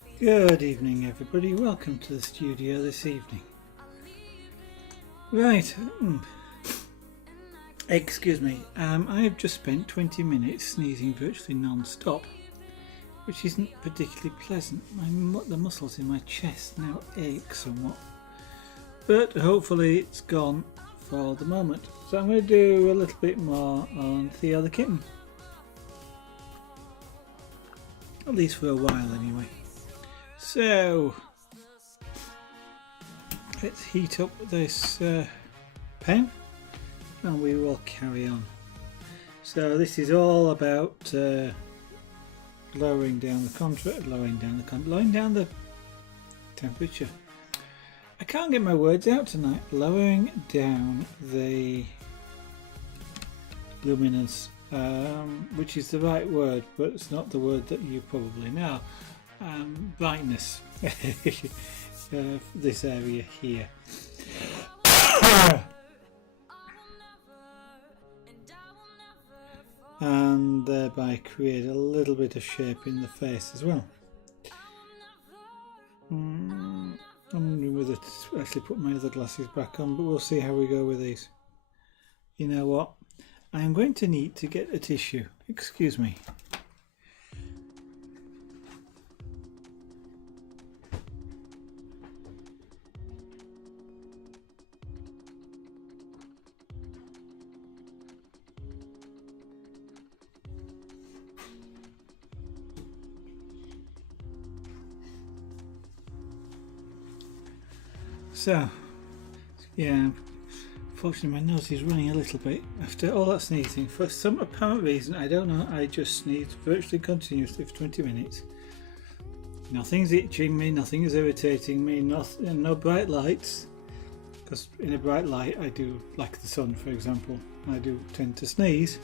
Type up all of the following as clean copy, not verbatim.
Good evening everybody, welcome to the studio this evening. Right, excuse me, I have just spent 20 minutes sneezing virtually non-stop, which isn't particularly pleasant. The muscles in my chest now ache somewhat, but hopefully it's gone for the moment. So I'm going to do a little bit more on Theo the kitten, at least for a while anyway. So let's heat up this pen and we will carry on. So this is all about lowering down the temperature. I can't get my words out tonight. Lowering down the luminance, which is the right word, but it's not the word that you probably know. Brightness this area here. And thereby create a little bit of shape in the face as well. I'm wondering whether to actually put my other glasses back on, but we'll see how we go with these. You know what? I'm going to need to get a tissue. Excuse me. So, yeah, unfortunately my nose is running a little bit after all that sneezing. For some apparent reason, I don't know, I just sneezed virtually continuously for 20 minutes. Nothing's itching me, nothing is irritating me, no bright lights. Because in a bright light I do, like the sun for example, I do tend to sneeze.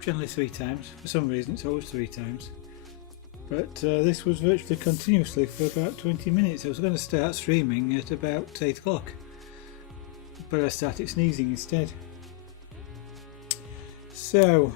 Generally 3 times, for some reason it's always 3 times. But this was virtually continuously for about 20 minutes. I was going to start streaming at about 8 o'clock, but I started sneezing instead. So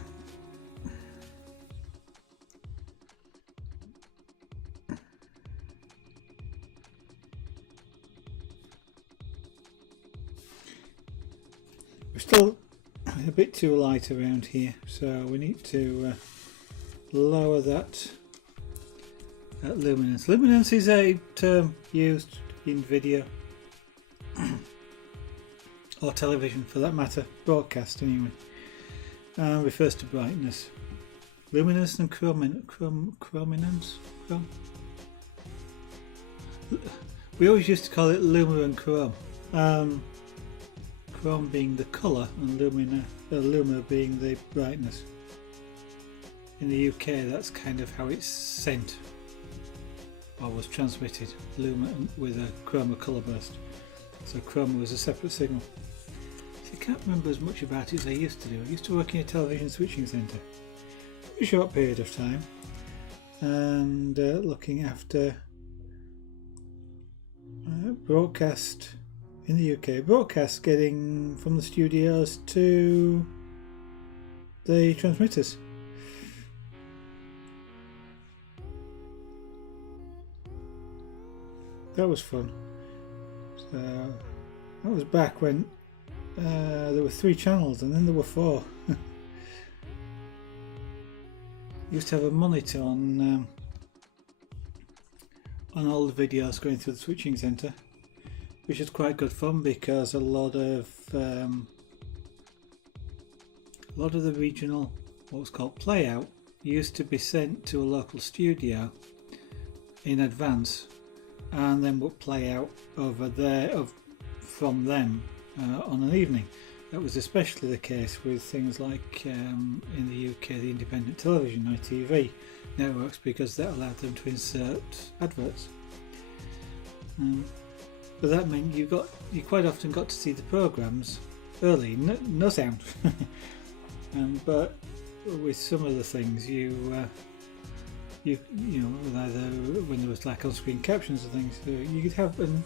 we're still a bit too light around here, so we need to lower that luminance. Luminance is a term used in video or television for that matter, broadcast anyway, refers to brightness. Luminance and chrominance. We always used to call it luma and chrome. Chrome being the colour and luma being the brightness. In the UK that's kind of how it's sent or was transmitted, luma with a chroma colour burst. So chroma was a separate signal. So I can't remember as much about it as I used to do. I used to work in a television switching centre for a short period of time and looking after broadcast in the UK, broadcast getting from the studios to the transmitters. That was fun. So that was back when there were 3 channels and then there were 4. Used to have a monitor on all the videos going through the switching centre, which is quite good fun because a lot of the regional, what was called playout, used to be sent to a local studio in advance and then would play out over there from them on an evening. That was especially the case with things like in the UK the independent television ITV networks, because that allowed them to insert adverts. But that meant you quite often got to see the programmes early, no sound. But with some of the things you know, either when there was like on-screen captions and things, you could have, and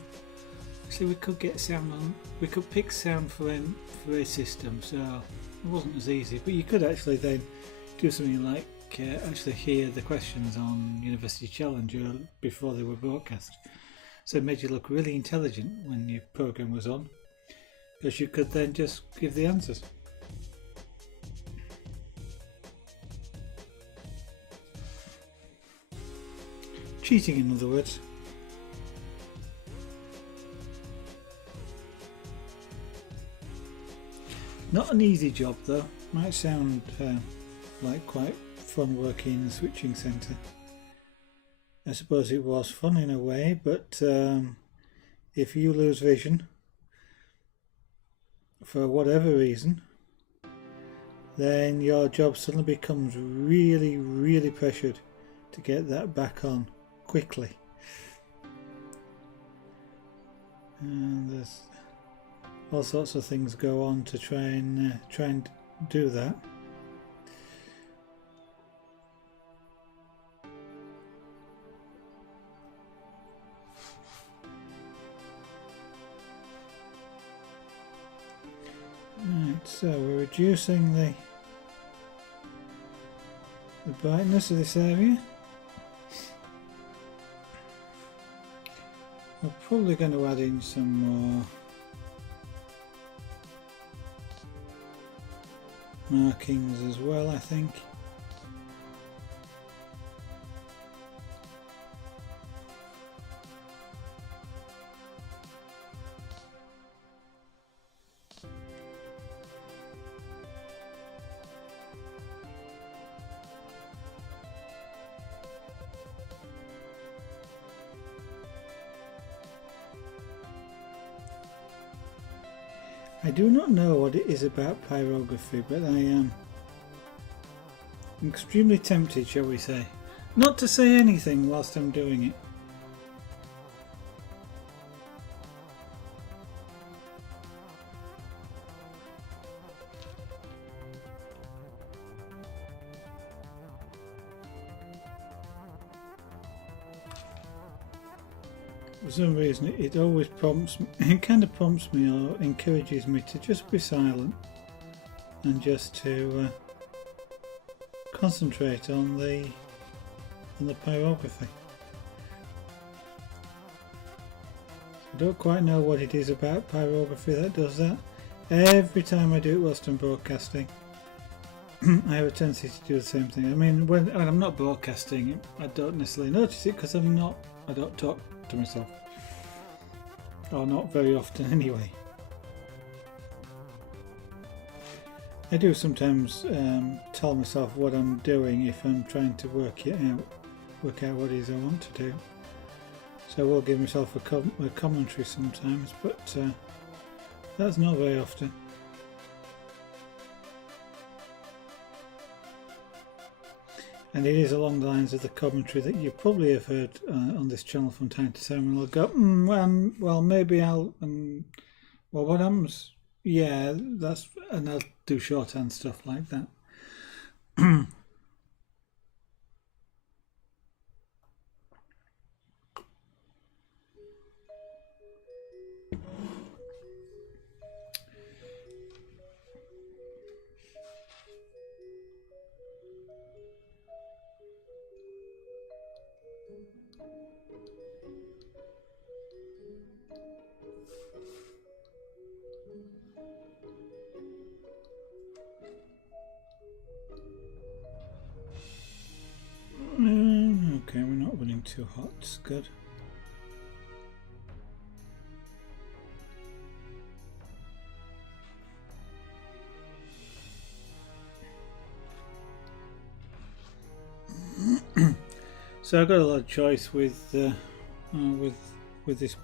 actually we could get sound on, we could pick sound for a system, so it wasn't as easy, but you could actually then do something like actually hear the questions on University Challenge before they were broadcast. So it made you look really intelligent when your programme was on, because you could then just give the answers. Cheating, in other words. Not an easy job though. Might sound like quite fun working in the switching centre. I suppose it was fun in a way, but if you lose vision for whatever reason, then your job suddenly becomes really, really pressured to get that back on quickly. And there's all sorts of things go on to try and do that. Right, so we're reducing the brightness of this area. We're probably going to add in some more markings as well, I think. I do not know what it is about pyrography, but I am extremely tempted, shall we say, not to say anything whilst I'm doing it. For some reason it always prompts me, it kind of prompts me or encourages me to just be silent and just to concentrate on the pyrography. I don't quite know what it is about pyrography that does that. Every time I do it whilst I'm broadcasting, I have a tendency to do the same thing. I mean, when I'm not broadcasting, I don't necessarily notice it because I don't talk to myself, or not very often anyway. I do sometimes tell myself what I'm doing if I'm trying to work out what it is I want to do. So I will give myself a commentary sometimes, but that's not very often. And it is along the lines of the commentary that you probably have heard on this channel from time to time, and I'll go, well, maybe I'll, well, what happens? Yeah, that's, and I'll do shorthand stuff like that. Okay, we're not running too hot, it's good. So I've got a lot of choice with this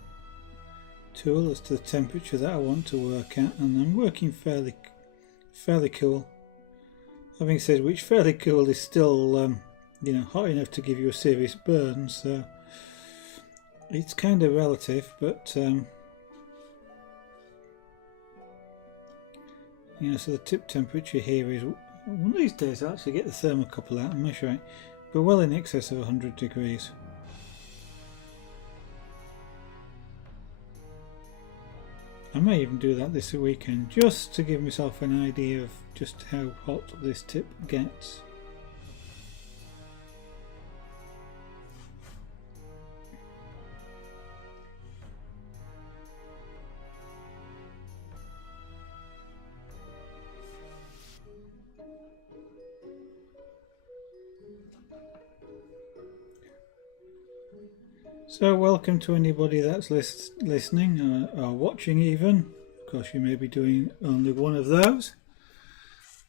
tool as to the temperature that I want to work at, and I'm working fairly cool. Having said which, fairly cool is still you know, hot enough to give you a serious burn, so it's kind of relative, but you know, so the tip temperature here is, one of these days I'll actually get the thermocouple out and measure it, but well in excess of 100 degrees. I may even do that this weekend just to give myself an idea of just how hot this tip gets. So welcome to anybody that's listening or watching even. Of course you may be doing only one of those.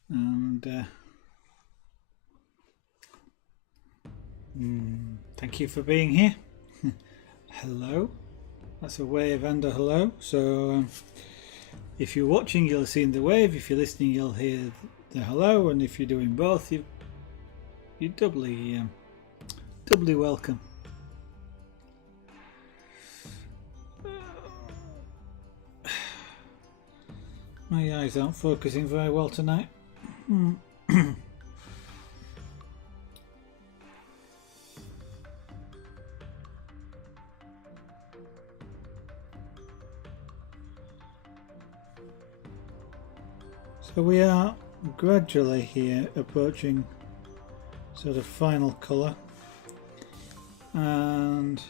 And thank you for being here. Hello. That's a wave and a hello. So if you're watching you'll have seen the wave, if you're listening you'll hear the hello, and if you're doing both you're doubly welcome. My eyes aren't focusing very well tonight. So we are gradually here approaching sort of final colour, and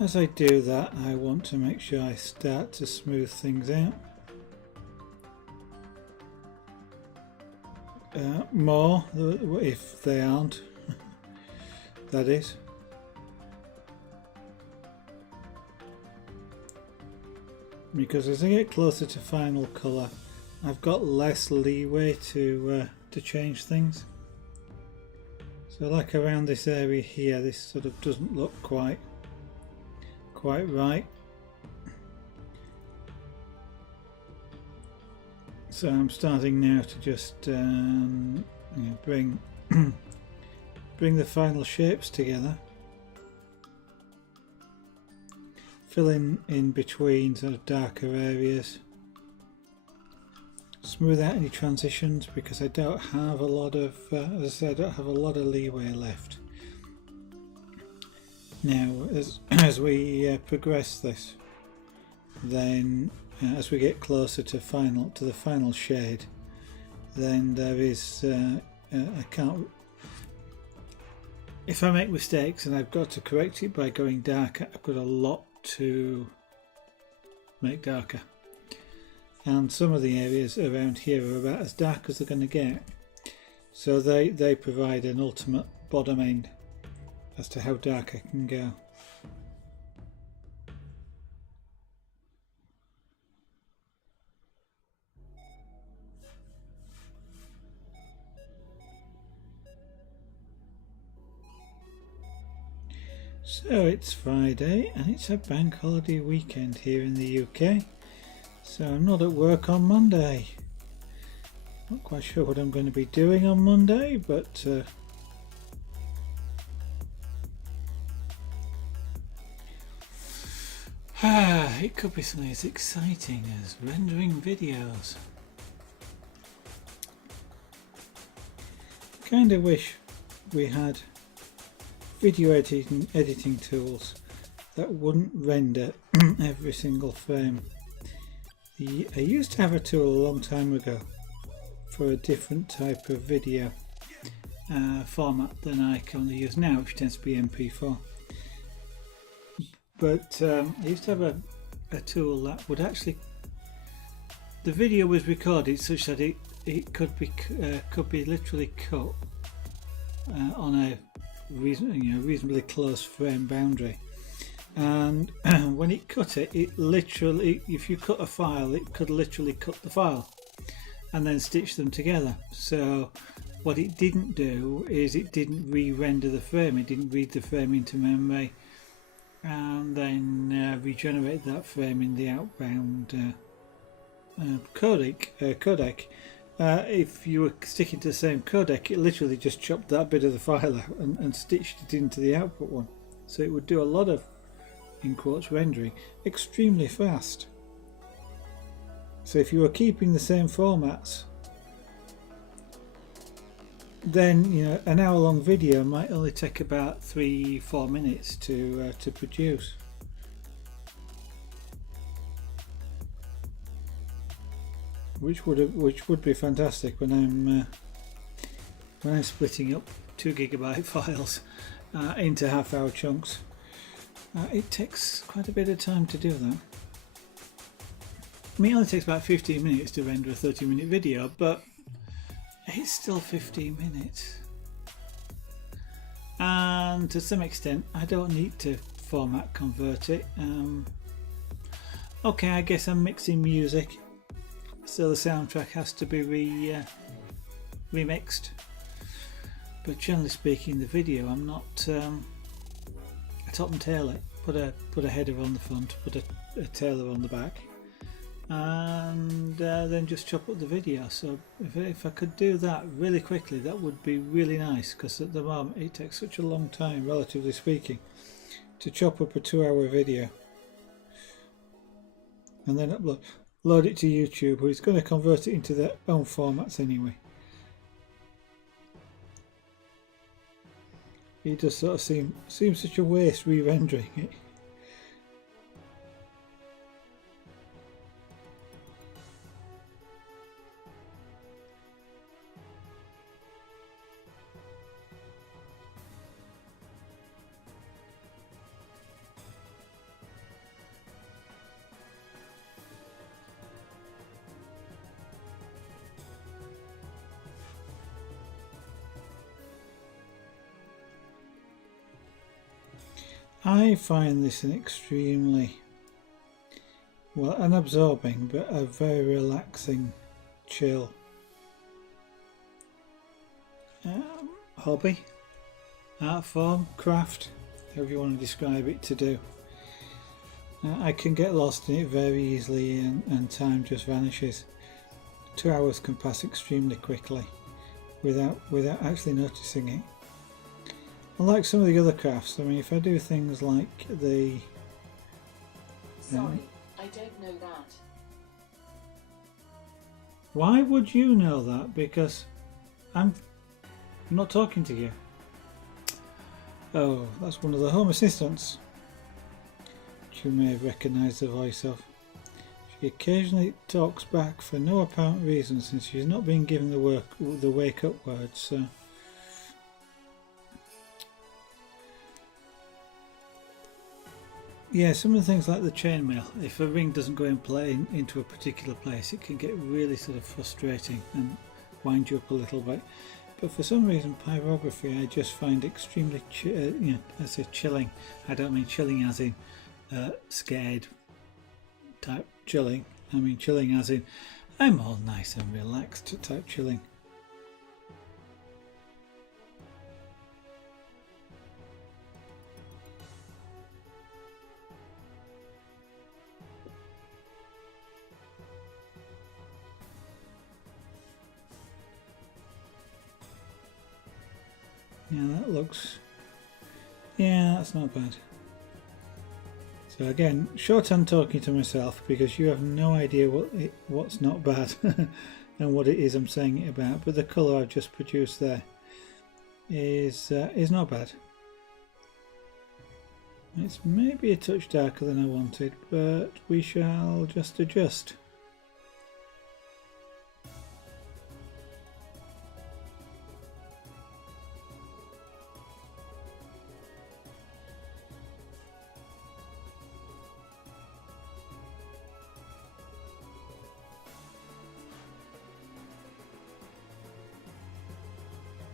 as I do that I want to make sure I start to smooth things out more, if they aren't, that is. Because as I get closer to final colour I've got less leeway to change things. So like around this area here, this sort of doesn't look quite right. So I'm starting now to just bring bring the final shapes together, fill in between sort of darker areas, smooth out any transitions, because I don't have a lot of, as I said, I don't have a lot of leeway left. Now, as we progress this, then as we get closer to the final shade, then there is I can't. If I make mistakes and I've got to correct it by going darker, I've got a lot to make darker. And some of the areas around here are about as dark as they're going to get. So they provide an ultimate bottom end as to how dark I can go. So it's Friday and it's a bank holiday weekend here in the UK. So I'm not at work on Monday. Not quite sure what I'm going to be doing on Monday, but it could be something as exciting as rendering videos. Kind of wish we had video editing tools that wouldn't render every single frame. I used to have a tool a long time ago for a different type of video format than I currently use now, which tends to be MP4. But I used to have a tool that would actually, the video was recorded such that it could be literally cut on a reasonably close frame boundary. And when it cut it literally, if you cut a file, it could literally cut the file and then stitch them together. So what it didn't do is it didn't re-render the frame, it didn't read the frame into memory and then regenerate that frame in the outbound codec. If you were sticking to the same codec, it literally just chopped that bit of the file out and stitched it into the output one. So it would do a lot of, in quotes, rendering extremely fast. So if you were keeping the same formats, then an hour-long video might only take about 3-4 minutes to produce. Which would be fantastic when I'm splitting up 2 GB files into half-hour chunks. It takes quite a bit of time to do that. I mean, it only takes about 15 minutes to render a 30-minute video, but it's still 15 minutes. And to some extent, I don't need to format convert it. Okay, I guess I'm mixing music, so the soundtrack has to be remixed. But generally speaking, the video, I'm not. I top and tail it. Put a header on the front, put a tailer on the back, and then just chop up the video. So if I could do that really quickly, that would be really nice, because at the moment it takes such a long time, relatively speaking, to chop up a 2-hour video and then upload it to YouTube, who is going to convert it into their own formats anyway. It just sort of seems such a waste re-rendering it. I find this an extremely, well, unabsorbing but a very relaxing, chill hobby, art form, craft, however you want to describe it, to do. I can get lost in it very easily, and time just vanishes. 2 hours can pass extremely quickly without actually noticing it. Unlike some of the other crafts, I mean, if I do things like the... Sorry, I don't know that. Why would you know that? Because I'm not talking to you. Oh, that's one of the Home Assistants, which you may have recognised the voice of. She occasionally talks back for no apparent reason, since she's not been given the wake up words, so... Yeah, some of the things like the chainmail, if a ring doesn't go in play into a particular place, it can get really sort of frustrating and wind you up a little bit. But for some reason, pyrography I just find extremely, I say chilling. I don't mean chilling as in scared type chilling. I mean chilling as in I'm all nice and relaxed type chilling. Yeah, that looks... yeah, that's not bad. So again, shorthand talking to myself, because you have no idea what's not bad and what it is I'm saying it about. But the colour I've just produced there is not bad. It's maybe a touch darker than I wanted, but we shall just adjust.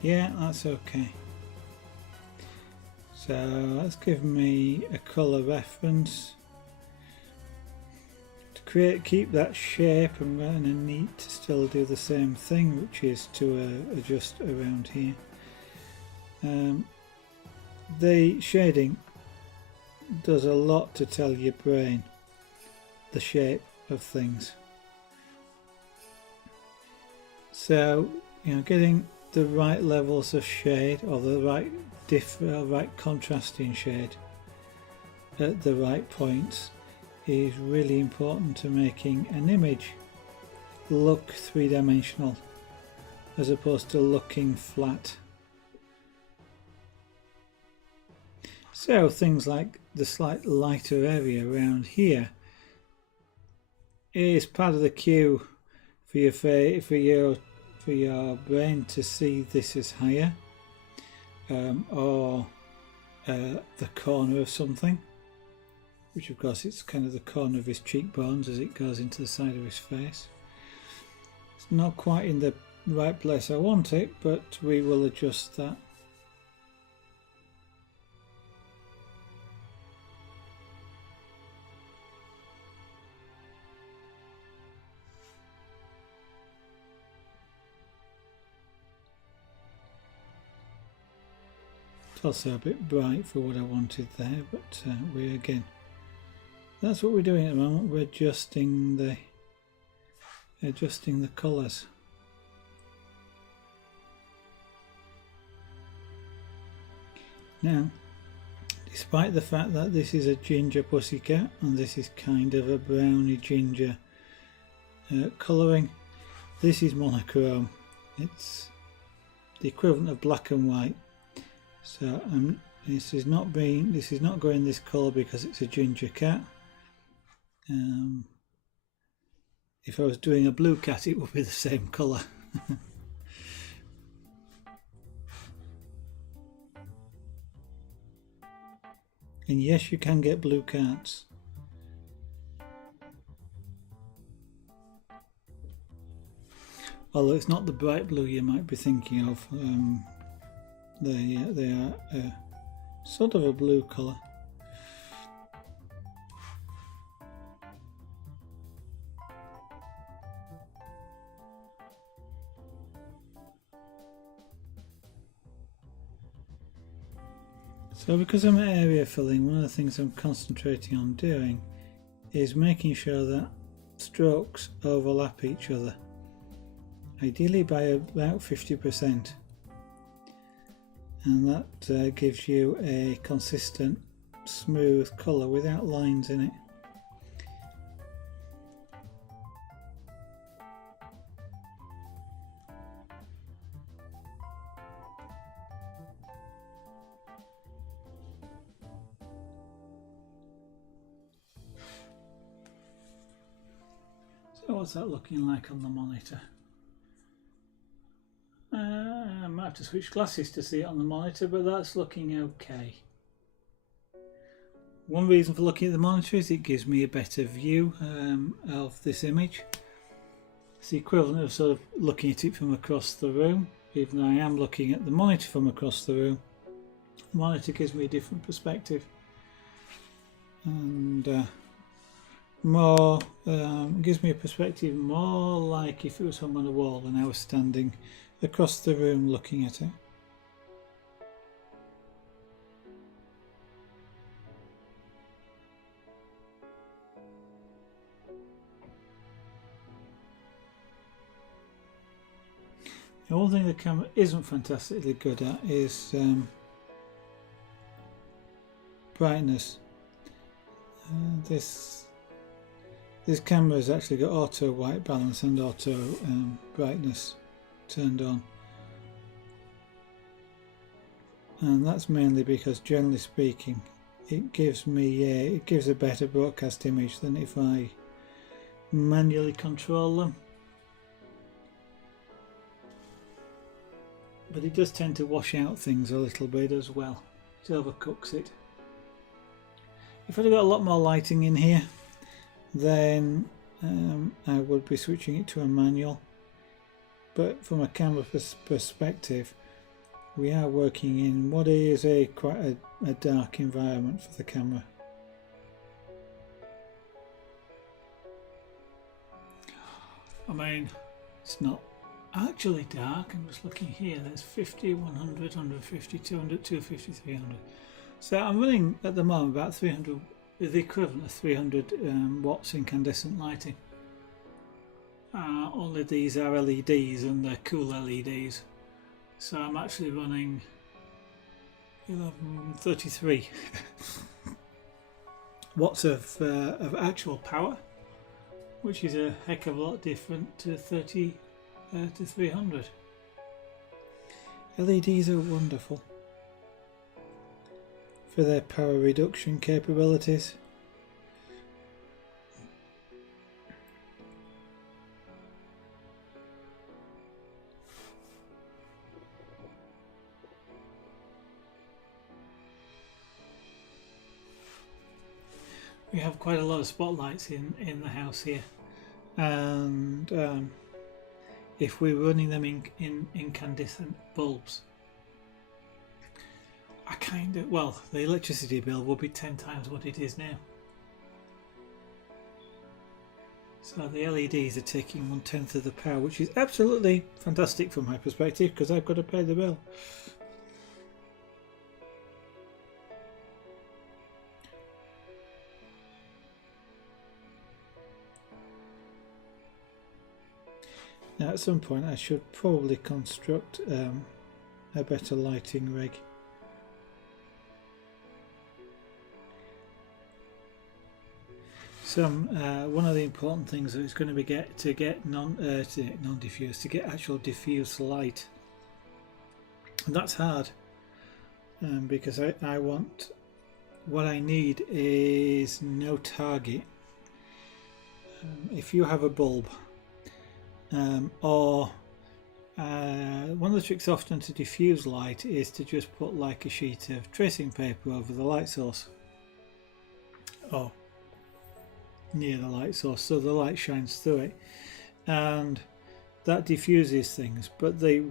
Yeah, that's okay. So that's given me a colour reference to keep that shape. I'm going to need to still do the same thing, which is to adjust around here. The shading does a lot to tell your brain the shape of things. So, you know, getting the right levels of shade, or the right contrasting shade at the right points, is really important to making an image look three-dimensional as opposed to looking flat. So things like the slight lighter area around here is part of the cue for your brain to see this as higher, or the corner of something, which of course it's kind of the corner of his cheekbones as it goes into the side of his face. It's not quite in the right place I want it, but we will adjust that. It's also a bit bright for what I wanted there, but we again, that's what we're doing at the moment. We're adjusting the colours. Now, despite the fact that this is a ginger pussycat and this is kind of a browny ginger colouring, this is monochrome. It's the equivalent of black and white. So this is not going this colour because it's a ginger cat. If I was doing a blue cat, it would be the same colour. And yes, you can get blue cats. Although it's not the bright blue you might be thinking of. They are sort of a blue colour. So because I'm area filling, one of the things I'm concentrating on doing is making sure that strokes overlap each other, ideally by about 50%, and that gives you a consistent smooth colour without lines in it. So what's that looking like on the monitor? I might have to switch glasses to see it on the monitor, but that's looking okay. One reason for looking at the monitor is it gives me a better view of this image. It's the equivalent of sort of looking at it from across the room. Even though I am looking at the monitor from across the room, the monitor gives me a different perspective. And gives me a perspective more like if it was hung on a wall and I was standing across the room looking at it. The one thing the camera isn't fantastically good at is brightness. This camera has actually got auto white balance and auto brightness turned on, and that's mainly because, generally speaking, it gives a better broadcast image than if I manually control them. But it does tend to wash out things a little bit as well. It overcooks it. If I'd got a lot more lighting in here, then I would be switching it to a manual. But from a camera perspective, we are working in what is quite a dark environment for the camera. I mean, it's not actually dark. I'm just looking here. There's 50, 100, 150, 200, 250, 300. So I'm running at the moment about 300, the equivalent of 300 watts incandescent lighting. Only these are LEDs and they're cool LEDs. So I'm actually running 33 watts of actual power, which is a heck of a lot different to 30 to 300. LEDs are wonderful for their power reduction capabilities. We have quite a lot of spotlights in the house here, and if we're running them in incandescent bulbs, the electricity bill will be 10 times what it is now. So the LEDs are taking 1/10 of the power, which is absolutely fantastic from my perspective because I've got to pay the bill. Now, at some point I should probably construct a better lighting rig. One of the important things is going to be to get non-diffuse, to get actual diffuse light, and that's hard because I want, what I need is no target. If you have a bulb or one of the tricks often to diffuse light is to just put like a sheet of tracing paper over the light source, or near the light source, so the light shines through it, and that diffuses things. But the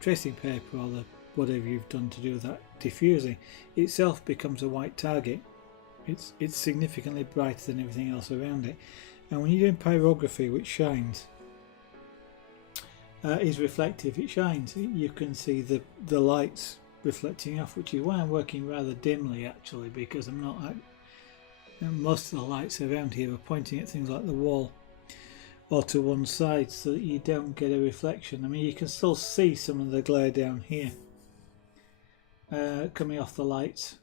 tracing paper, or the whatever you've done to do that diffusing itself, becomes a white target. It's significantly brighter than everything else around it. And when you're doing pyrography, which shines, is reflective, it shines. You can see the lights reflecting off, which is why I'm working rather dimly actually, because I'm not. Most of the lights around here are pointing at things like the wall or to one side, so that you don't get a reflection. I mean, you can still see some of the glare down here coming off the lights,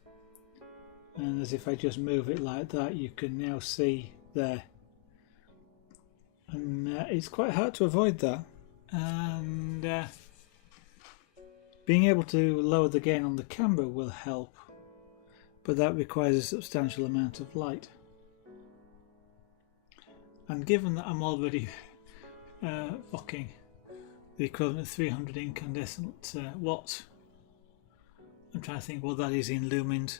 and as if I just move it like that, you can now see there, and it's quite hard to avoid that. And being able to lower the gain on the camera will help, but that requires a substantial amount of light. And given that I'm already fucking the equivalent of 300 incandescent watts, I'm trying to think what that is in lumens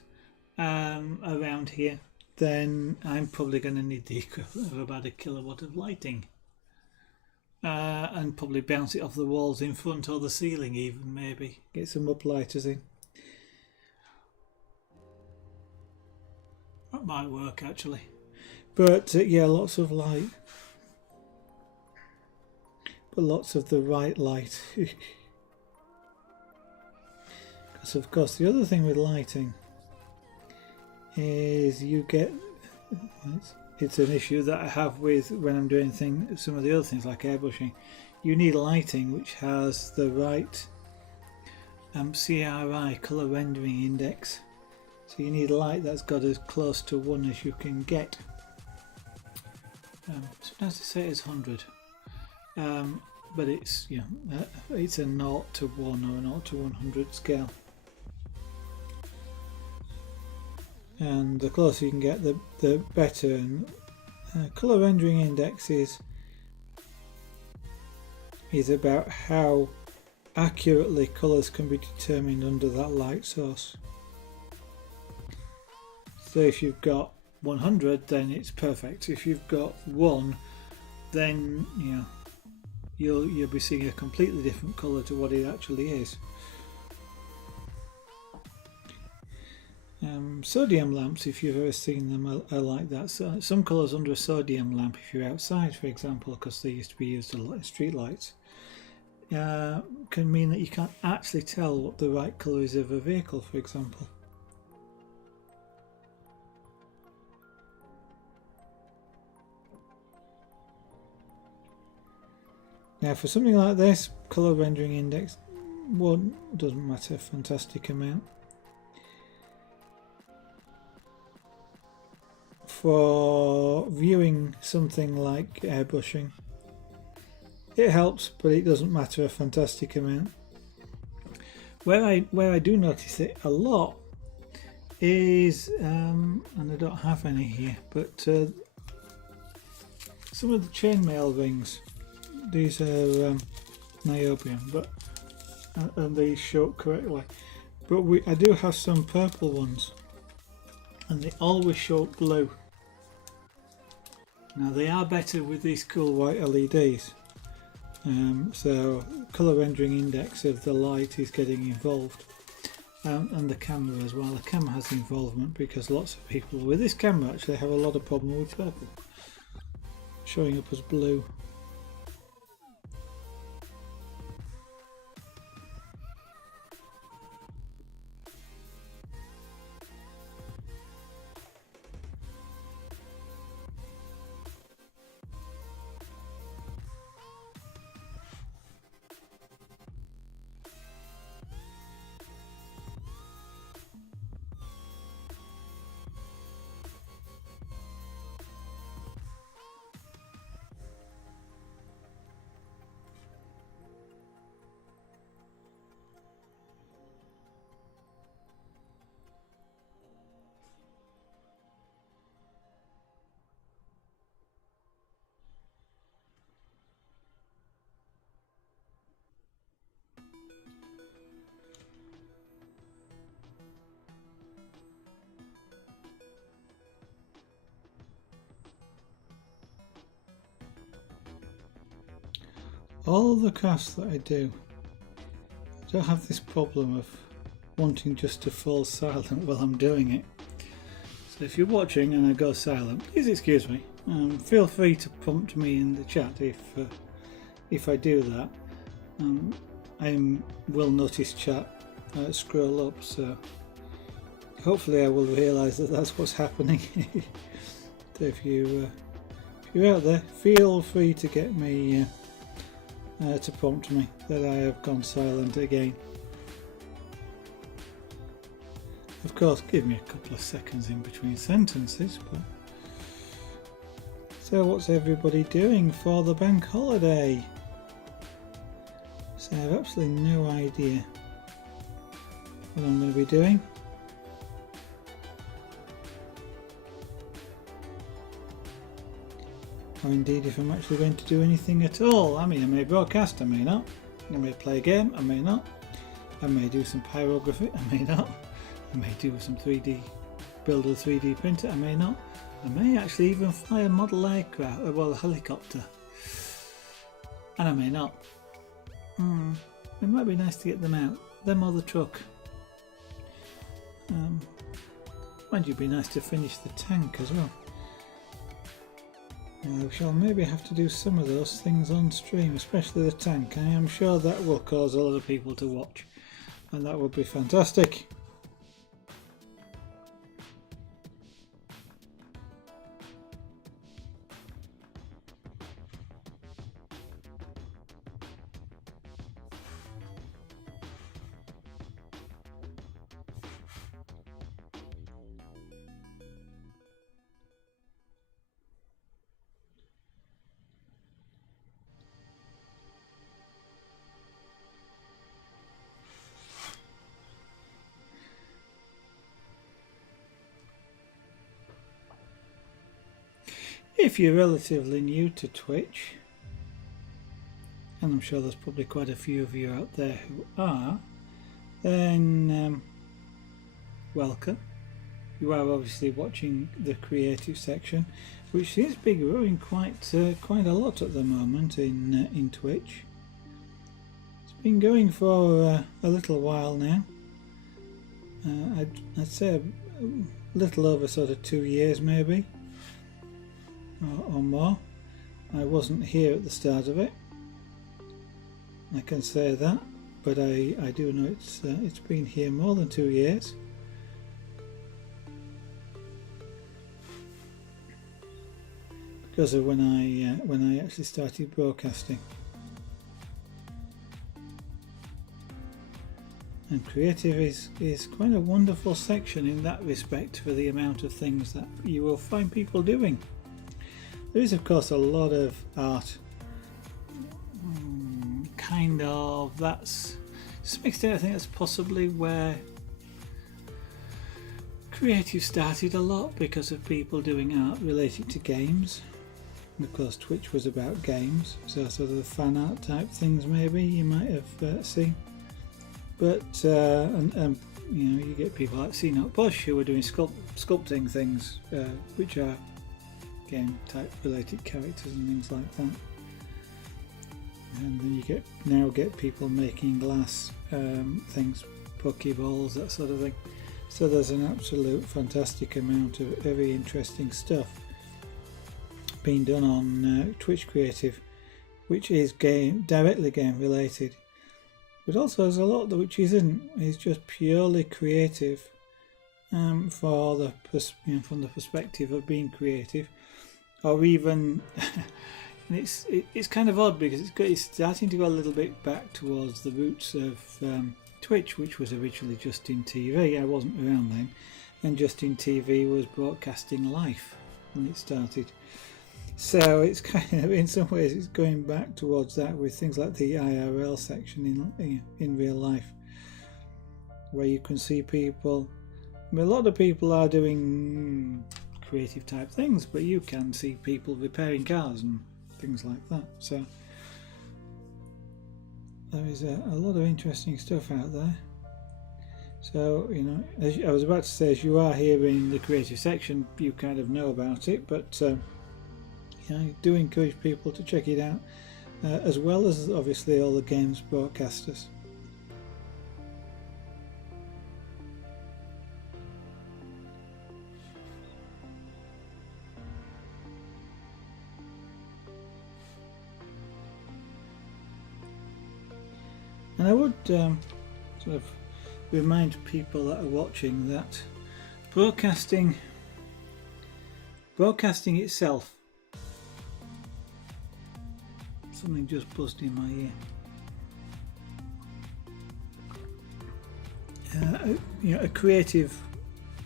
around here, then I'm probably going to need the equivalent of about a kilowatt of lighting, and probably bounce it off the walls in front or the ceiling even, maybe get some uplighters in. That might work actually, but yeah, lots of light, but lots of the right light. Because of course the other thing with lighting is you get, it's an issue that I have with when I'm doing some of the other things like airbrushing. You need lighting which has the right CRI, colour rendering index. So you need light that's got as close to 1 as you can get. Sometimes they say it's 100, but it's it's a 0 to 1 or a 0 to 100 scale. And the closer you can get, the better. And colour rendering index is about how accurately colours can be determined under that light source. So if you've got 100, then it's perfect. If you've got 1, then you'll be seeing a completely different colour to what it actually is. Sodium lamps, if you've ever seen them, are like that. So some colours under a sodium lamp, if you're outside, for example, because they used to be used as street lights, can mean that you can't actually tell what the right colour is of a vehicle, for example. Now for something like this, colour rendering index 1 doesn't matter a fantastic amount. For viewing something like airbrushing, it helps, but it doesn't matter a fantastic amount. Where I do notice it a lot is, and I don't have any here, but some of the chainmail rings. These are niobium, but and these show up correctly. But I do have some purple ones, and they always show up blue. Now they are better with these cool white LEDs. So colour rendering index of the light is getting involved, and the camera as well. The camera has involvement because lots of people with this camera actually have a lot of problem with purple showing up as blue. all the crafts that I do, I don't have this problem of wanting just to fall silent while I'm doing it. So if you're watching and I go silent, please excuse me. Feel free to prompt me in the chat if I do that. I will notice chat scroll up, so hopefully I will realise that that's what's happening. So if you're out there, feel free to get me to prompt me that I have gone silent again. Of course, give me a couple of seconds in between sentences. But so what's everybody doing for the bank holiday? So I have absolutely no idea what I'm going to be doing. Or indeed if I'm actually going to do anything at all. I mean, I may broadcast, I may not. I may play a game, I may not. I may do some pyrography, I may not. I may do some 3D, build a 3D printer, I may not. I may actually even fly a model aircraft, well, a helicopter. And I may not. It might be nice to get them out, them or the truck. Mind you, it'd be nice to finish the tank as well. We shall maybe have to do some of those things on stream, especially the tank. I am sure that will cause a lot of people to watch, and that would be fantastic. If you're relatively new to Twitch, and I'm sure there's probably quite a few of you out there who are, then welcome. You are obviously watching the creative section, which seems to be growing quite a lot at the moment in Twitch. It's been going for a little while now. I'd say a little over sort of 2 years maybe. Or more. I wasn't here at the start of it, I can say that, but I do know it's been here more than 2 years. Because of when I actually started broadcasting. And creative is quite a wonderful section in that respect for the amount of things that you will find people doing. There is, of course, a lot of art, kind of, that's, to some extent I think that's possibly where creative started a lot, because of people doing art related to games. And of course Twitch was about games, so sort of the fan art type things maybe you might have seen. But, and you know, you get people like Enoch Bush who are doing sculpting things, which are game type related characters and things like that. And then you now get people making glass things, pokeballs, that sort of thing. So there's an absolute fantastic amount of very interesting stuff being done on Twitch Creative, which is directly game related, but also there's a lot which isn't. It's just purely creative from the perspective of being creative. Or even, and it's kind of odd because it's starting to go a little bit back towards the roots of Twitch, which was originally Justin TV. I wasn't around then, and Justin TV was broadcasting live when it started. So it's kind of, in some ways, it's going back towards that with things like the IRL section in real life, where you can see people. I mean, a lot of people are doing creative type things, but you can see people repairing cars and things like that. So there is a lot of interesting stuff out there. So, you know, as I was about to say, as you are here in the creative section, you kind of know about it, but you know, I do encourage people to check it out. as well as obviously all the games broadcasters. And I would sort of remind people that are watching that broadcasting itself, something just buzzed in my ear. A creative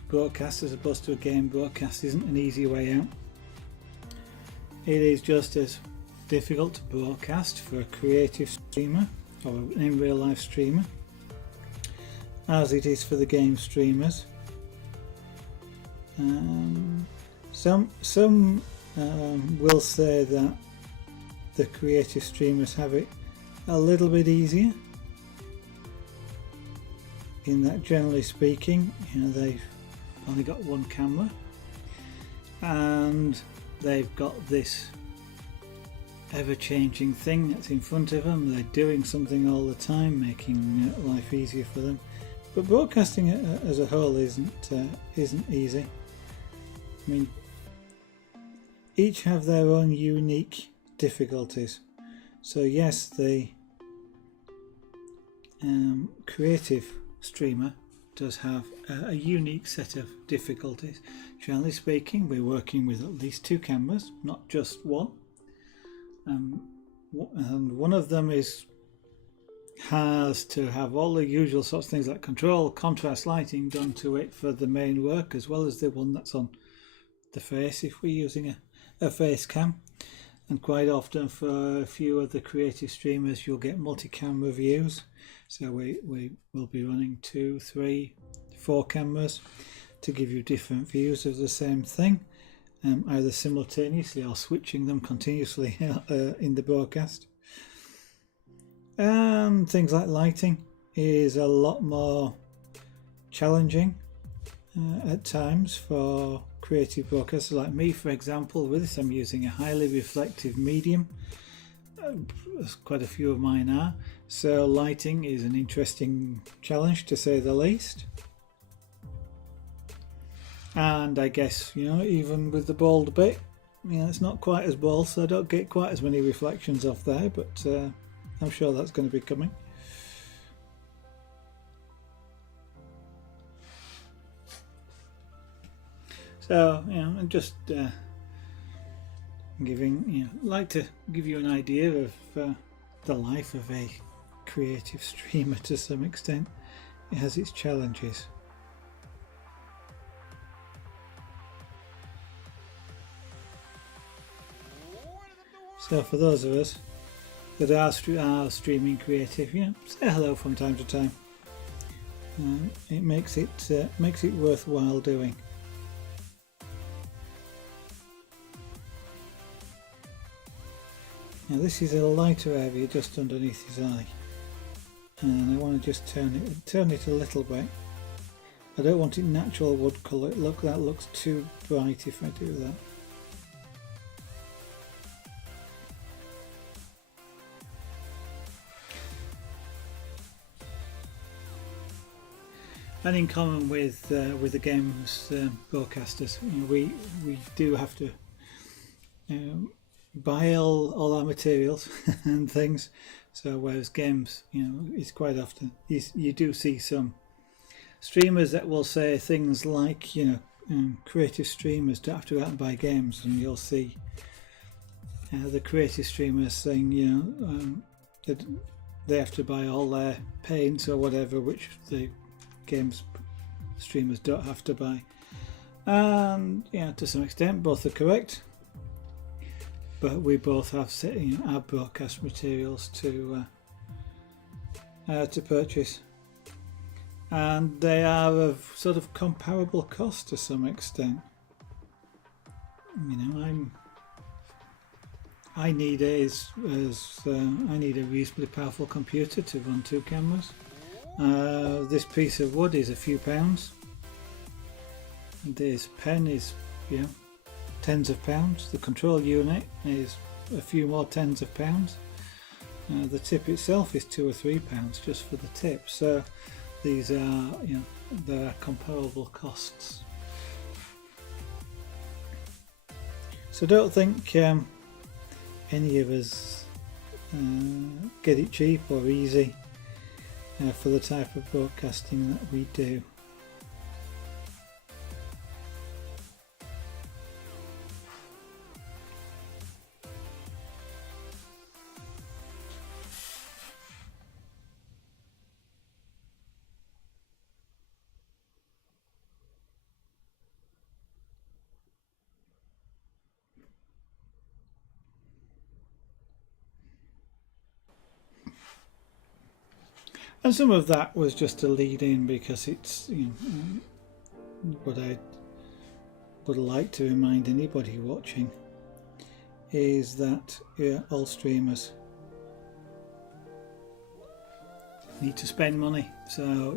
broadcast as opposed to a game broadcast isn't an easy way out. It is just as difficult to broadcast for a creative streamer or an in real life streamer as it is for the game streamers. Some will say that the creative streamers have it a little bit easier, in that generally speaking, they've only got one camera and they've got this ever-changing thing that's in front of them. They're doing something all the time, making life easier for them. But broadcasting as a whole isn't easy. I mean, each have their own unique difficulties. So yes, the creative streamer does have a unique set of difficulties. Generally speaking, we're working with at least two cameras, not just one. And one of them has to have all the usual sorts of things like control, contrast, lighting done to it for the main work, as well as the one that's on the face if we're using a face cam. And quite often for a few of the creative streamers you'll get multi-camera views, so we will be running 2, 3, 4 cameras to give you different views of the same thing, either simultaneously or switching them continuously in the broadcast. Things like lighting is a lot more challenging at times for creative broadcasters like me. For example, with this I'm using a highly reflective medium, as quite a few of mine are, so lighting is an interesting challenge to say the least. And I guess, even with the bold bit, it's not quite as bold, so I don't get quite as many reflections off there, but I'm sure that's going to be coming. So, I'm just like to give you an idea of the life of a creative streamer to some extent. It has its challenges. So for those of us that are streaming creative, say hello from time to time. It makes it worthwhile doing. Now this is a lighter area just underneath his eye, and I want to just turn it a little bit. I don't want it natural wood colour. That looks too bright if I do that. And in common with the games broadcasters, we do have to buy all our materials and things. So whereas games, it's quite often you do see some streamers that will say things like, creative streamers don't have to go out and buy games, and you'll see the creative streamers saying, that they have to buy all their paints or whatever, which the games streamers don't have to buy. And to some extent both are correct, but we both have our broadcast materials to purchase, and they are of sort of comparable cost to some extent. I need a reasonably powerful computer to run 2 cameras. This piece of wood is a few pounds. This pen is tens of pounds. The control unit is a few more tens of pounds. The tip itself is £2 or £3 just for the tip, so these are, there are comparable costs. So don't think any of us get it cheap or easy for the type of broadcasting that we do. And some of that was just a lead in, because it's what I would like to remind anybody watching is that all streamers need to spend money, so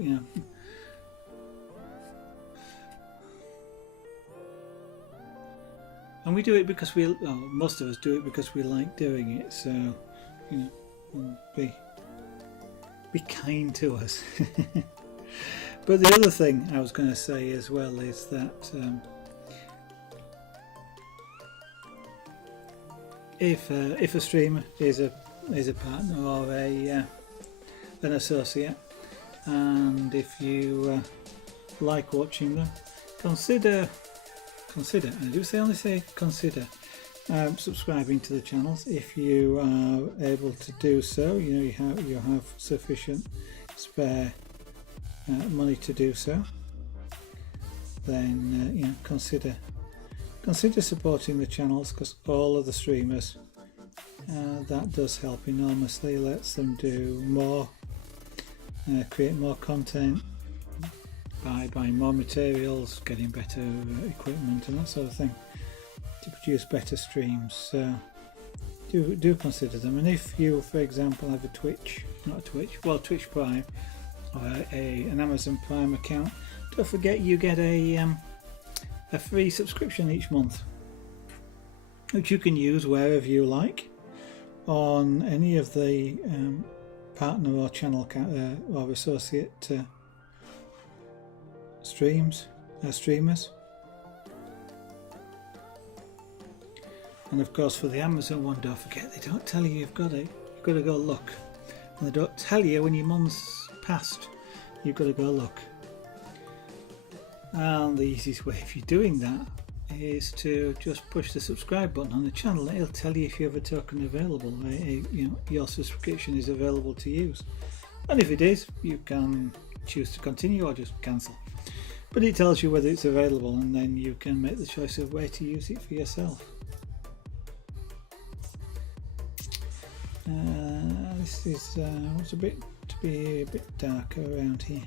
and we do it because most of us do it because we like doing it, so be kind to us. But the other thing I was going to say as well is that if a streamer is a partner or an associate, and if you like watching them, consider, and I do only say consider, subscribing to the channels if you are able to do so. You have sufficient spare money to do so. Then consider supporting the channels, because all of the streamers, that does help enormously. Lets them do more, create more content by buying more materials, getting better equipment and that sort of thing, to produce better streams. So do consider them. And if you, for example, have a Twitch Prime or an Amazon Prime account, don't forget you get a free subscription each month, which you can use wherever you like on any of the partner or channel or associate streamers. And of course, for the Amazon one, don't forget, they don't tell you you've got it. You've got to go look. And they don't tell you when your month's passed. You've got to go look. And the easiest way if you're doing that is to just push the subscribe button on the channel. It'll tell you if you have a token available. Your subscription is available to use. And if it is, you can choose to continue or just cancel. But it tells you whether it's available, and then you can make the choice of where to use it for yourself. This is wants to be a bit darker around here.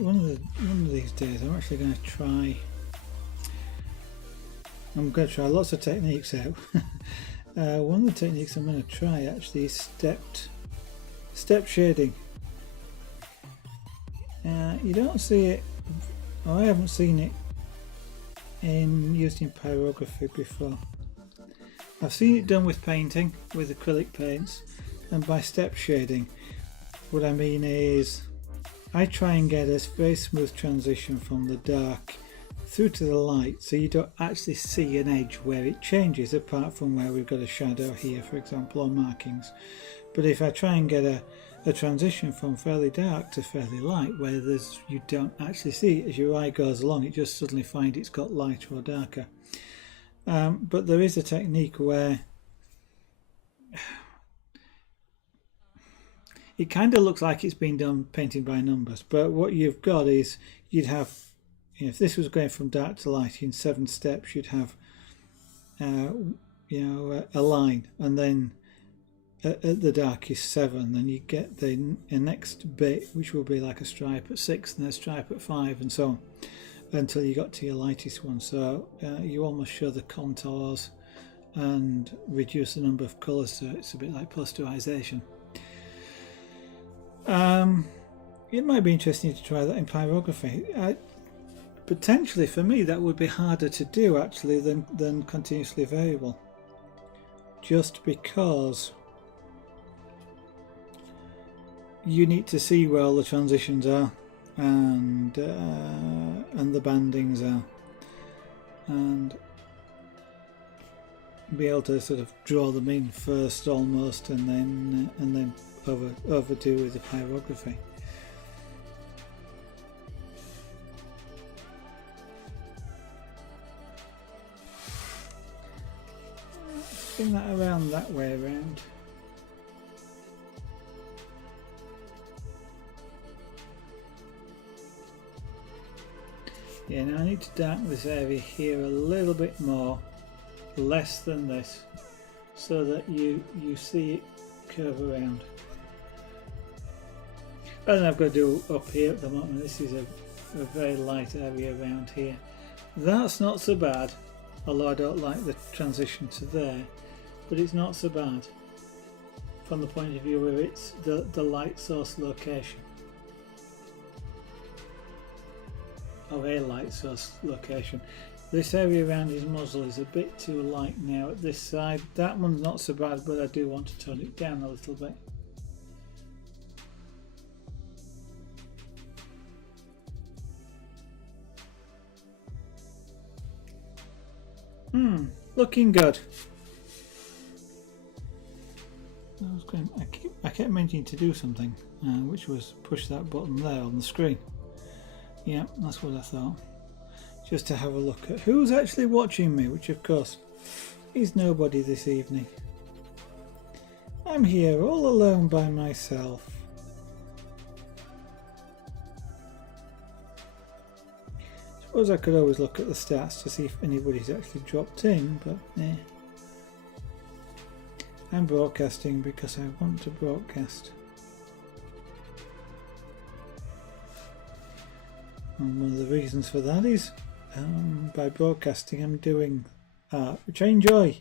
One of these days, I'm actually going to try. I'm going to try lots of techniques out. One of the techniques I'm going to try actually is step shading. You don't see it, or I haven't seen it used in pyrography before. I've seen it done with painting, with acrylic paints, and by step shading, what I mean is I try and get a very smooth transition from the dark through to the light, so you don't actually see an edge where it changes, apart from where we've got a shadow here, for example, or markings. But if I try and get a transition from fairly dark to fairly light, where you don't actually see it as your eye goes along, it just suddenly finds it's got lighter or darker. But there is a technique where it kind of looks like it's been done painting by numbers, but what you've got is you'd have, if this was going from dark to light in 7 steps, you'd have a line, and then at the darkest 7, then you get the next bit, which will be like a stripe at 6, and a stripe at 5, and so on. until you got to your lightest one. So you almost show the contours and reduce the number of colours, so it's a bit like posterization. It might be interesting to try that in pyrography. Potentially for me that would be harder to do actually than continuously variable, just because you need to see where all the transitions are and the bandings are, and be able to sort of draw them in first almost, and then overdo with the pyrography. Spin that around that way around. Yeah, now I need to darken this area here a little bit more, less than this, so that you see it curve around. And I've got to do up here at the moment. This is a very light area around here. That's not so bad, although I don't like the transition to there, but it's not so bad from the point of view where it's the light source location, or a light source location. This area around his muzzle is a bit too light now at this side. That one's not so bad, but I do want to tone it down a little bit. Looking good. I kept mentioning to do something, which was push that button there on the screen. Yeah, that's what I thought. Just to have a look at who's actually watching me, which of course is nobody this evening. I'm here all alone by myself. Suppose I could always look at the stats to see if anybody's actually dropped in, but eh. I'm broadcasting because I want to broadcast. And one of the reasons for that is by broadcasting I'm doing art, which I enjoy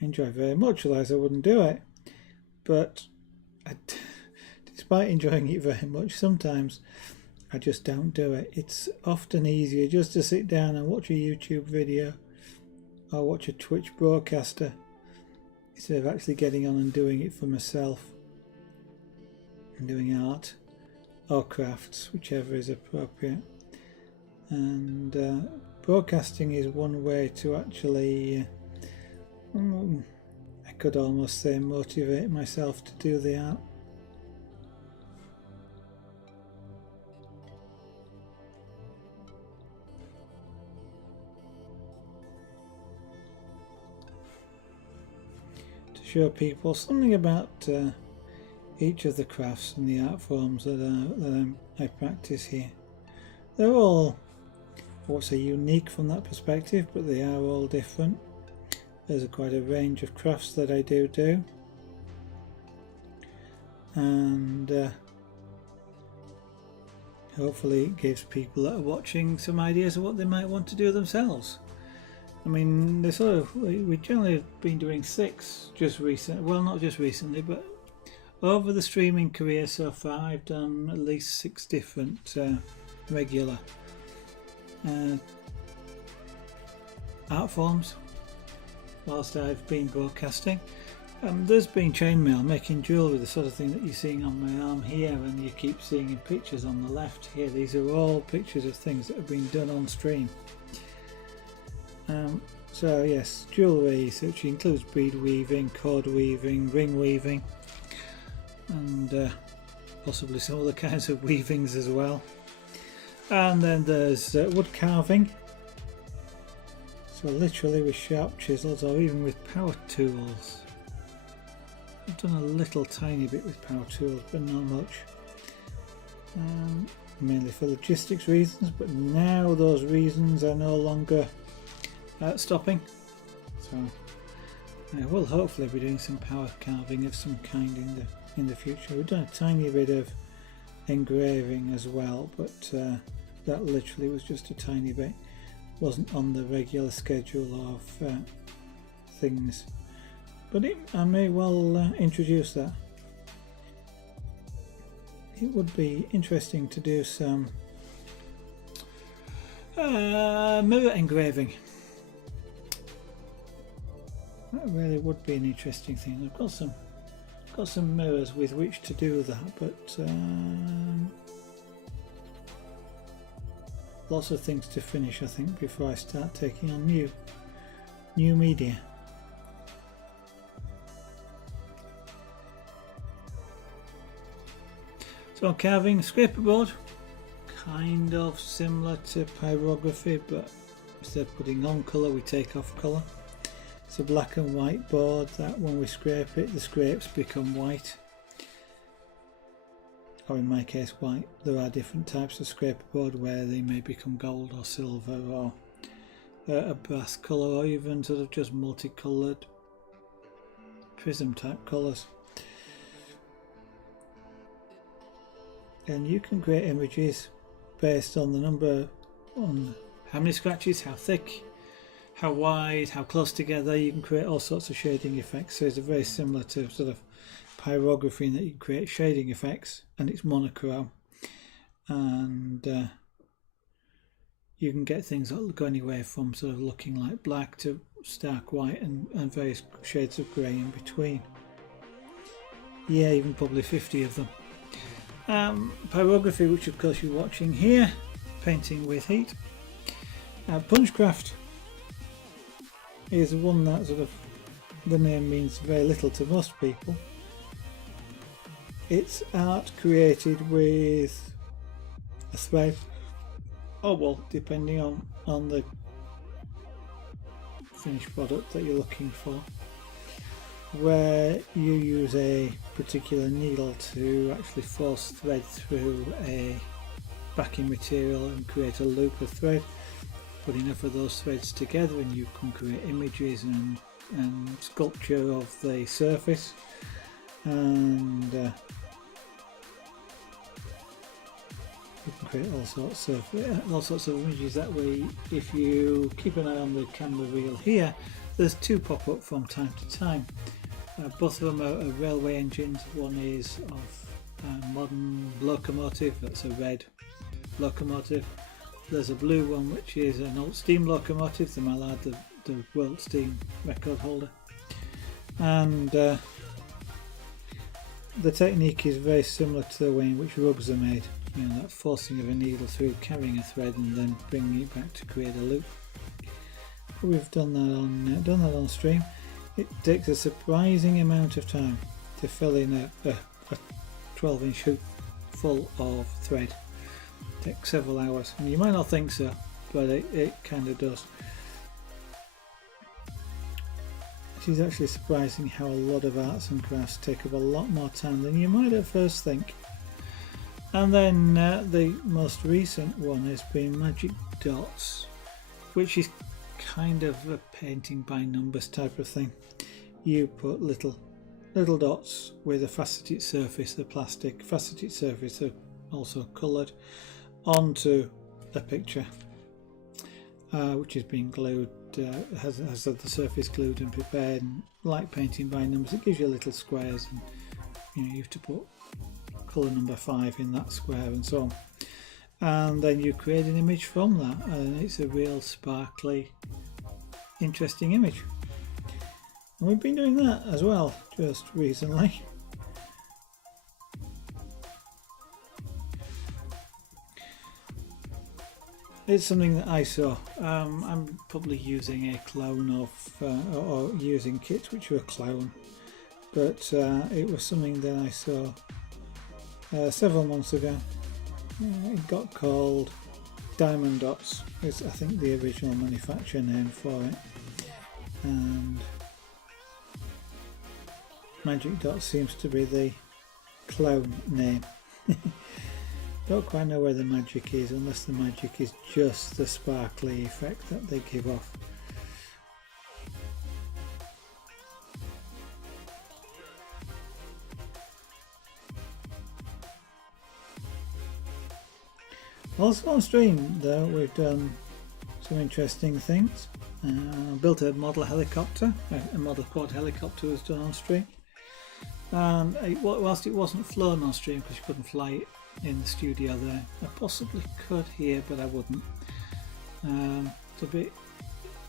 very much, otherwise I wouldn't do it. But despite enjoying it very much, sometimes I just don't do it. It's often easier just to sit down and watch a YouTube video or watch a Twitch broadcaster instead of actually getting on and doing it for myself and doing art or crafts, whichever is appropriate. And broadcasting is one way to actually, I could almost say, motivate myself to do the art. Show people something about each of the crafts and the art forms that I practice here. They're all, I won't say unique from that perspective, but they are all different. There's quite a range of crafts that I do, and hopefully it gives people that are watching some ideas of what they might want to do themselves. I mean, we generally have been doing 6 just recently. Well, not just recently, but over the streaming career so far, I've done at least 6 different regular art forms whilst I've been broadcasting. There's been chainmail, making jewellery, the sort of thing that you're seeing on my arm here, and you keep seeing in pictures on the left here. These are all pictures of things that have been done on stream. So yes, jewellery, which includes bead weaving, cord weaving, ring weaving, and possibly some other kinds of weavings as well. And then there's wood carving, so literally with sharp chisels or even with power tools. I've done a little tiny bit with power tools, but not much, mainly for logistics reasons, but now those reasons are no longer stopping, so I will hopefully be doing some power carving of some kind in the future. We've done a tiny bit of engraving as well, but that literally was just a tiny bit, wasn't on the regular schedule of things, but I may well introduce that. It would be interesting to do some mirror engraving. That really would be an interesting thing. I've got some mirrors with which to do that, but lots of things to finish, I think, before I start taking on new media. So carving scraper board, kind of similar to pyrography, but instead of putting on colour, we take off colour. It's a black and white board that when we scrape it, the scrapes become white, or in my case white. There are different types of scraper board where they may become gold or silver or a brass colour, or even sort of just multicoloured prism type colours. And you can create images based on the number, on how many scratches, how thick, how wide, how close together. You can create all sorts of shading effects. So it's very similar to sort of pyrography in that you can create shading effects, and it's monochrome, and you can get things that go anywhere from sort of looking like black to stark white and various shades of grey in between. Yeah, even probably 50 of them. Pyrography, which of course you're watching here, painting with heat. Punchcraft is one that sort of, the name means very little to most people. It's art created with a thread or wool, depending on the finished product that you're looking for, where you use a particular needle to actually force thread through a backing material and create a loop of thread. Put enough of those threads together and you can create images and sculpture of the surface, and you can create all sorts of images that way. If you keep an eye on the camera reel here, there's two pop up from time to time. Both of them are railway engines. One is of a modern locomotive, that's a red locomotive. There's a blue one which is an old steam locomotive, the Mallard, the world steam record holder. And the technique is very similar to the way in which rugs are made. You know, that forcing of a needle through, carrying a thread and then bringing it back to create a loop. We've done that on stream. It takes a surprising amount of time to fill in a 12-inch hoop full of thread. It takes several hours, and you might not think so, but it kind of does. It is actually surprising how a lot of arts and crafts take up a lot more time than you might at first think. And then the most recent one has been magic dots, which is kind of a painting by numbers type of thing. You put little dots with a faceted surface, the plastic faceted surface, also coloured, onto a picture, which is being glued, has the surface glued and prepared. And like painting by numbers, it gives you little squares, and you have to put colour number 5 in that square and so on. And then you create an image from that, and it's a real sparkly, interesting image. And we've been doing that as well just recently. It's something that I saw. I'm probably using a clone of, or using kits which are a clone, but it was something that I saw several months ago. It got called Diamond Dots, is I think the original manufacturer name for it, and Magic Dots seems to be the clone name. Don't quite know where the magic is, unless the magic is just the sparkly effect that they give off. Also on stream though, we've done some interesting things. Built a model helicopter, a model quad helicopter was done on stream. And whilst it wasn't flown on stream because you couldn't fly it in the studio there, I possibly could here, but I wouldn't. It's a bit,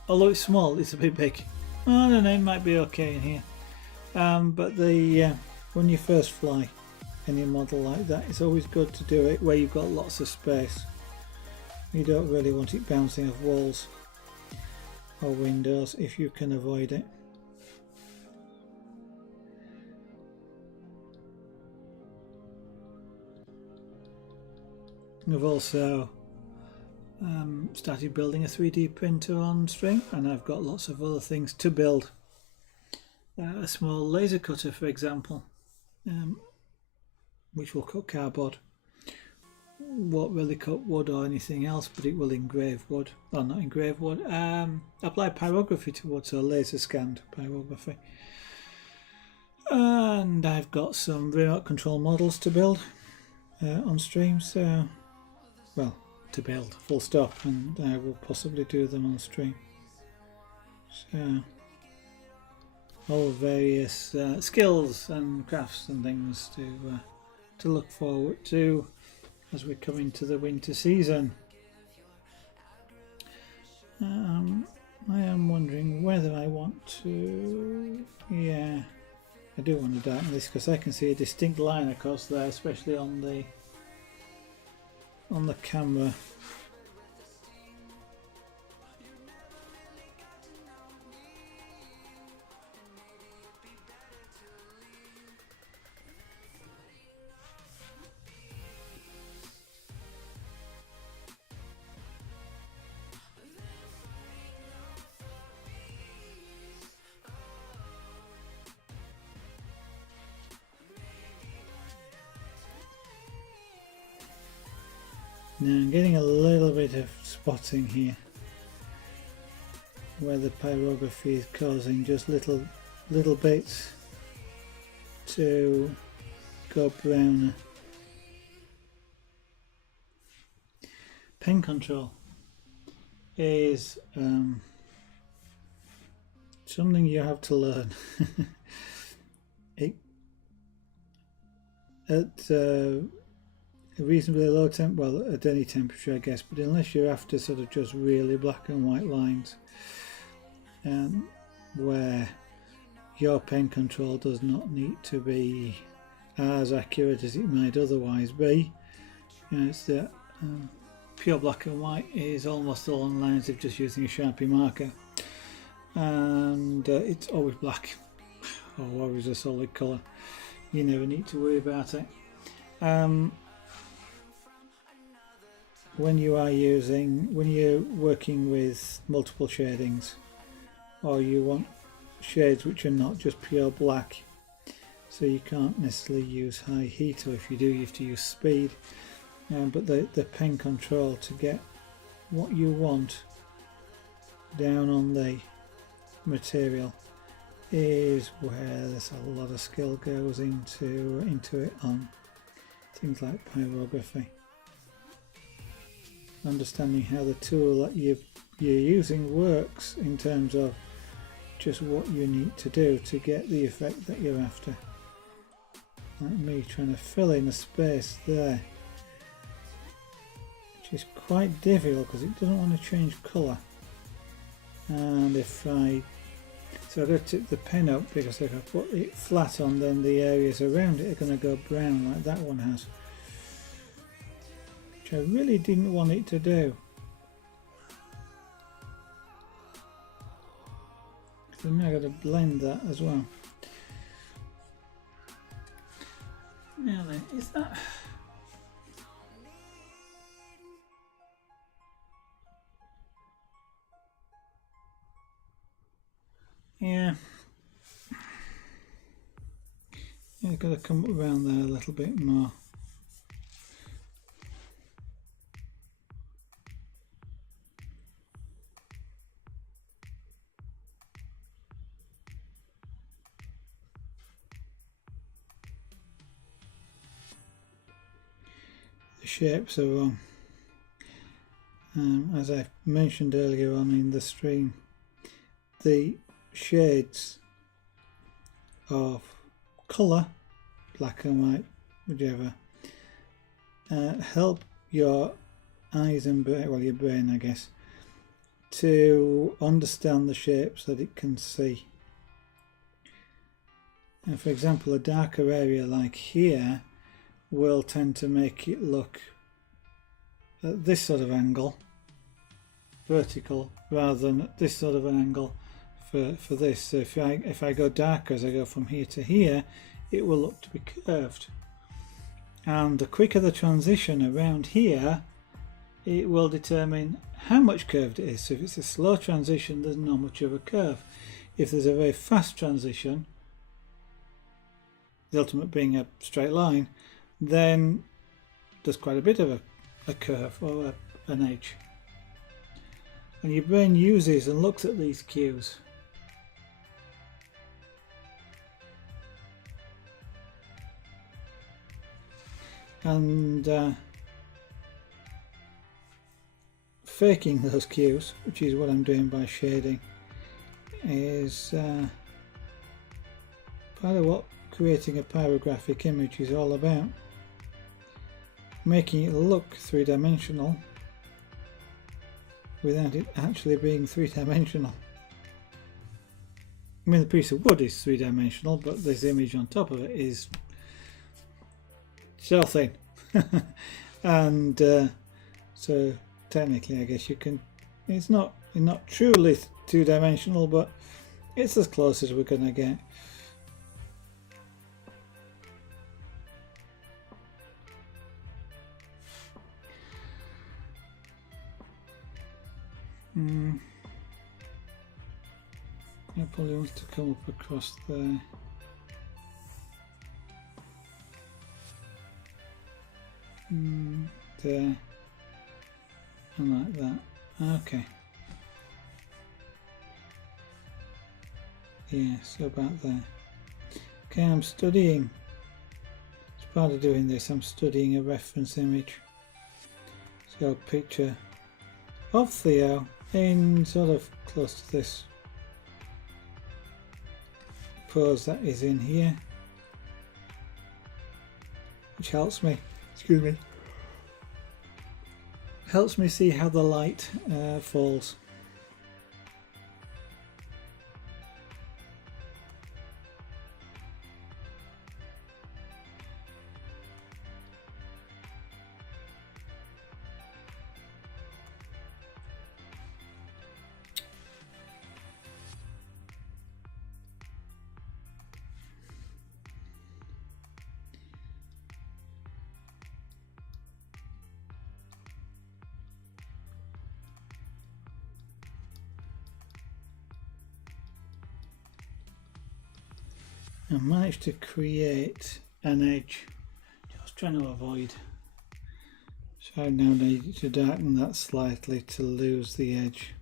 although it's small, it's a bit big. I don't know, it might be okay in here. But when you first fly any model like that, it's always good to do it where you've got lots of space. You don't really want it bouncing off walls or windows if you can avoid it. I've also started building a 3D printer on stream, and I've got lots of other things to build. A small laser cutter, for example, which will cut cardboard. Won't really cut wood or anything else, but it will engrave wood. Well, not engrave wood. Apply pyrography to wood, so laser scanned pyrography. And I've got some remote control models to build on stream, so, well, to build, full stop, and I will possibly do them on stream. So, all various skills and crafts and things to look forward to as we come into the winter season. I am wondering whether I want to, yeah, I do want to darken this because I can see a distinct line across there, especially on the camera. Now I'm getting a little bit of spotting here where the pyrography is causing just little bits to go browner. Pen control is something you have to learn. At a reasonably low temp, well, at any temperature I guess, but unless you're after sort of just really black and white lines, where your pen control does not need to be as accurate as it might otherwise be. You know, it's that pure black and white is almost all on lines of just using a Sharpie marker, and it's always black or always a solid colour. You never need to worry about it. When you're working with multiple shadings, or you want shades which are not just pure black, so you can't necessarily use high heat, or if you do, you have to use speed. But the pen control to get what you want down on the material is where there's a lot of skill goes into it on things like pyrography. Understanding how the tool that you're using works in terms of just what you need to do to get the effect that you're after. Like me trying to fill in a space there, which is quite difficult because it doesn't want to change colour. And so I've got to tip the pen up, because if I put it flat on, then the areas around it are going to go brown like that one has, which I really didn't want it to do. So now I've got to blend that as well. Now then, is that... Yeah. I've got to come around there a little bit more. The shapes are wrong. as I mentioned earlier on in the stream, the shades of colour, black and white, whichever, help your eyes and brain, well, your brain, I guess, to understand the shapes that it can see. And for example, a darker area like here will tend to make it look at this sort of angle, vertical, rather than at this sort of an angle for this. So if I go darker as I go from here to here, it will look to be curved. And the quicker the transition around here, it will determine how much curved it is. So if it's a slow transition, there's not much of a curve. If there's a very fast transition, the ultimate being a straight line, then there's quite a bit of a curve or an edge. And your brain uses and looks at these cues. And faking those cues, which is what I'm doing by shading, is part of what creating a pyrographic image is all about. Making it look three-dimensional without it actually being three-dimensional. I mean, the piece of wood is three-dimensional, but this image on top of it is so thin. And so technically, I guess you can, it's not truly two-dimensional, but it's as close as we're gonna get. I probably want to come up across there. There. And like that. Okay. Yeah, so about there. Okay, I'm studying. As part of doing this, I'm studying a reference image. So a picture of Theo in sort of close to this pose that is in here, which helps me, helps me see how the light falls. I managed to create an edge, just trying to avoid, so I now need to darken that slightly to lose the edge.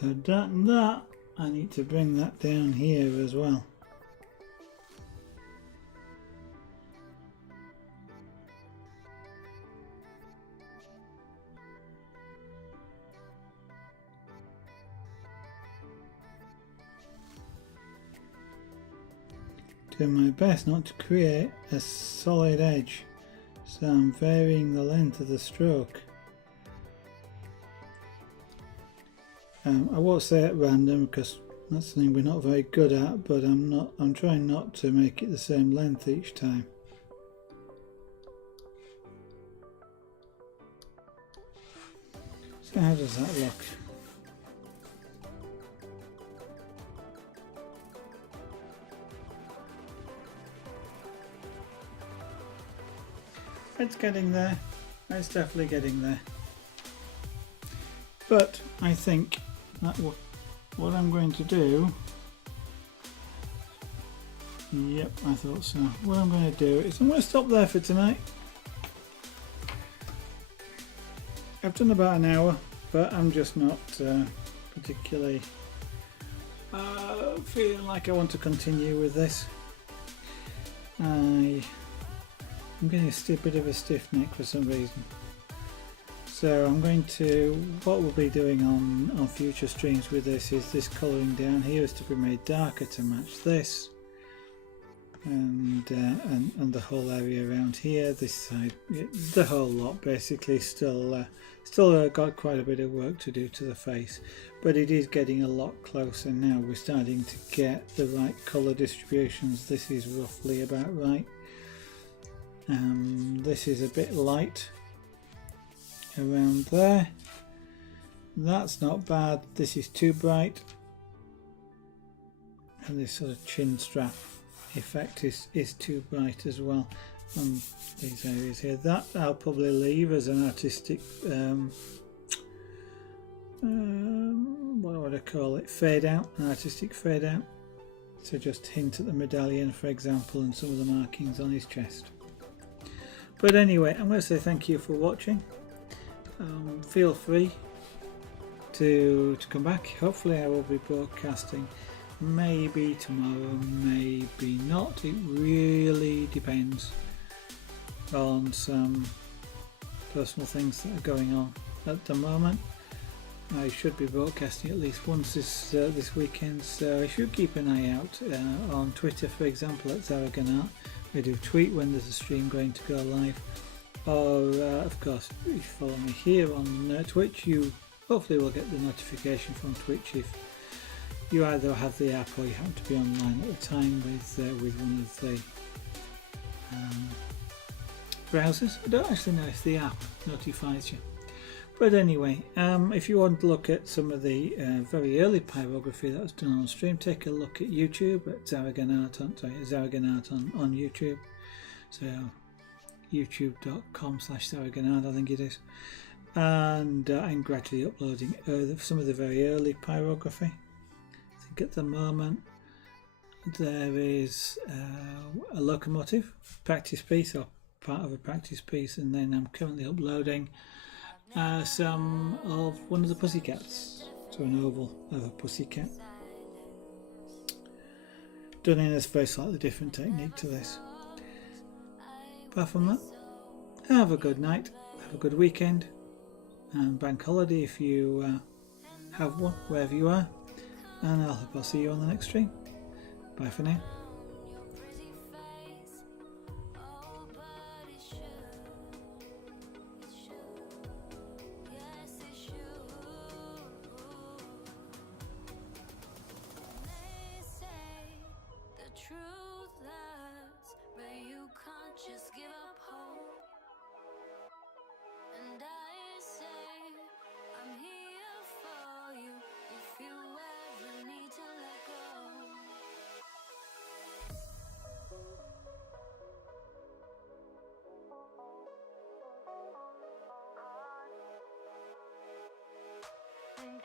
To darken that, I need to bring that down here as well. Doing my best not to create a solid edge, so I'm varying the length of the stroke. I won't say at random because that's something we're not very good at, but I'm trying not to make it the same length each time. So how does that look? It's getting there. It's definitely getting there. But I think that what I'm going to do Yep, I thought so. What I'm going to do is I'm going to stop there for tonight. I've done about an hour, but I'm just not particularly feeling like I want to continue with this. I'm getting a bit of a stiff neck for some reason. So I'm going to, what we'll be doing on future streams with this is this colouring down here is to be made darker to match this. And the whole area around here, this side, the whole lot basically still got quite a bit of work to do to the face, but it is getting a lot closer now. We're starting to get the right colour distributions. This is roughly about right. This is a bit light around there. That's not bad. This is too bright, and this sort of chin strap effect is too bright as well on these areas here. That I'll probably leave as an artistic what would I call it, fade out, an artistic fade out, so just hint at the medallion for example and some of the markings on his chest. But anyway, I'm going to say thank you for watching. Feel free to come back. Hopefully I will be broadcasting maybe tomorrow, maybe not. It really depends on some personal things that are going on at the moment. I should be broadcasting at least once this weekend, so I should keep an eye out on Twitter, for example, at Zaraganart. I do tweet when there's a stream going to go live, or of course if you follow me here on Twitch, you hopefully will get the notification from Twitch if you either have the app or you happen to be online at the time with one of the browsers. I don't actually know if the app notifies you. But anyway, if you want to look at some of the very early pyrography that was done on stream, take a look at YouTube at Zaraganart on YouTube. So youtube.com/Zaraganart, I think it is. And I'm gradually uploading some of the very early pyrography. I think at the moment there is a locomotive practice piece, or part of a practice piece, and then I'm currently uploading some of one of the pussycats, so an oval of a pussycat, done in a very slightly different technique to this. Apart from that, have a good night, have a good weekend, and bank holiday if you have one, wherever you are, and I hope I'll see you on the next stream. Bye for now. Thank